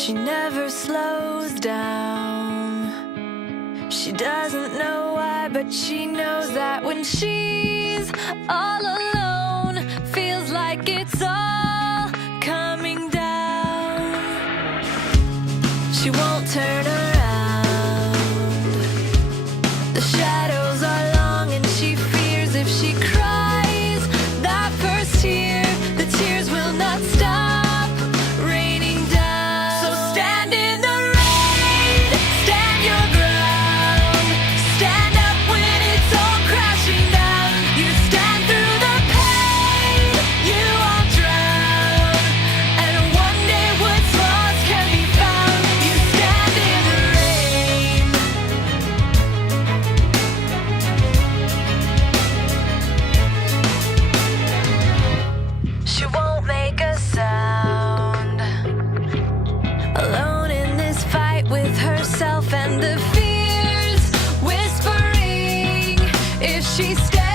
She never slows down. She doesn't know why, but she knows that when she's all alone, feels like it's all coming down. She won't turn around. The shadows are long and she fears if she cries that first tear, the tears will not stop raining down. So stand in the rain, stand your ground, stand up when it's all crashing down. You stand through the pain, you won't drown, and one day what's lost can be found. You stand in the rain. She won't make a sound, alone in this fight with herself and the fears whispering if she stays.